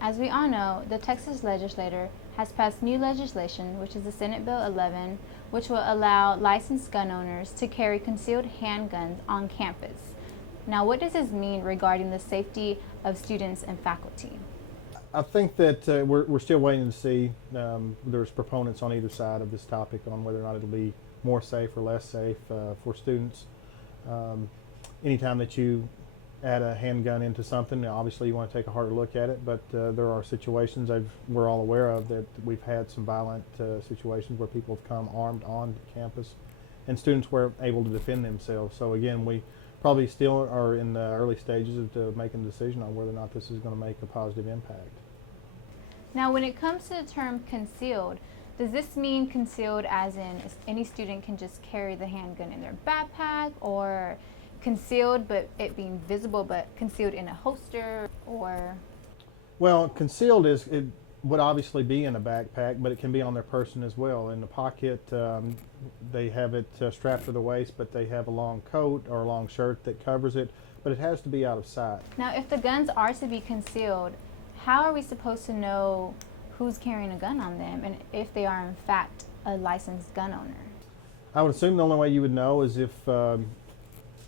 As we all know, the Texas legislature has passed new legislation, which is the Senate Bill 11, which will allow licensed gun owners to carry concealed handguns on campus. Now, what does this mean regarding the safety of students and faculty? I think that we're still waiting to see. There's proponents on either side of this topic on whether or not it'll be more safe or less safe for students. Um, Anytime that you add a handgun into something, obviously you want to take a harder look at it, but there are situations we're all aware of that we've had some violent situations where people have come armed on campus and students were able to defend themselves. So again, we probably still are in the early stages of making a decision on whether or not this is going to make a positive impact. Now, when it comes to the term concealed, does this mean concealed as in any student can just carry the handgun in their backpack, or concealed but it being visible but concealed in a holster, or? Well, concealed it would obviously be in a backpack, but it can be on their person as well. In the pocket, they have it strapped to the waist, but they have a long coat or a long shirt that covers it, but it has to be out of sight. Now, if the guns are to be concealed, how are we supposed to know who's carrying a gun on them and if they are in fact a licensed gun owner? I would assume the only way you would know is if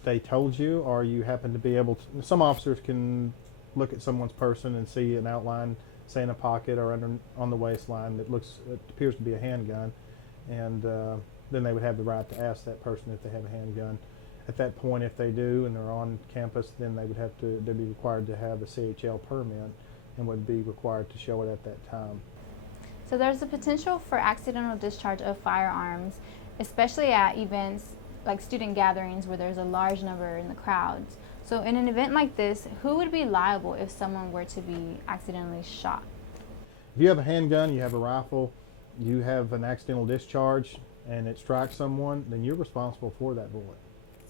they told you, or you happen to be able to. Some officers can look at someone's person and see an outline, say in a pocket or on the waistline that appears to be a handgun, and then they would have the right to ask that person if they have a handgun. At that point, if they do and they're on campus, then they'd be required to have a CHL permit and would be required to show it at that time. So there's the potential for accidental discharge of firearms, especially at events like student gatherings where there's a large number in the crowds. So in an event like this, who would be liable if someone were to be accidentally shot? If you have a handgun, you have a rifle, you have an accidental discharge, and it strikes someone, then you're responsible for that bullet.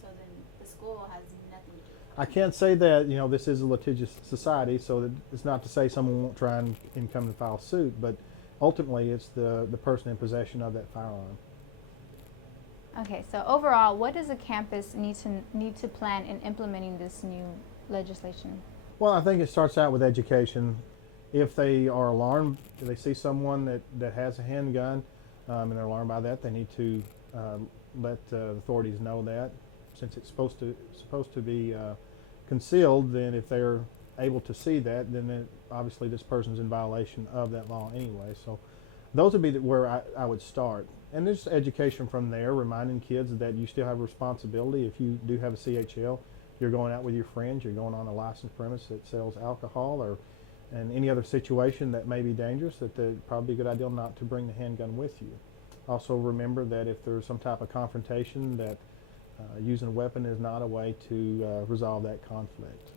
So then the school has nothing to do with I can't say that, this is a litigious society, so that it's not to say someone won't try and come and file suit, but ultimately it's the person in possession of that firearm. Okay, so overall, what does a campus need to plan in implementing this new legislation? Well, I think it starts out with education. If they are alarmed, if they see someone that has a handgun and they're alarmed by that, they need to let the authorities know that. Since it's supposed to be concealed, then if they're able to see that, then obviously this person's in violation of that law anyway. So those would be where I would start. And there's education from there, reminding kids that you still have a responsibility. If you do have a CHL, you're going out with your friends, you're going on a licensed premise that sells alcohol, or in any other situation that may be dangerous, that it'd probably be a good idea not to bring the handgun with you. Also remember that if there's some type of confrontation, that using a weapon is not a way to resolve that conflict.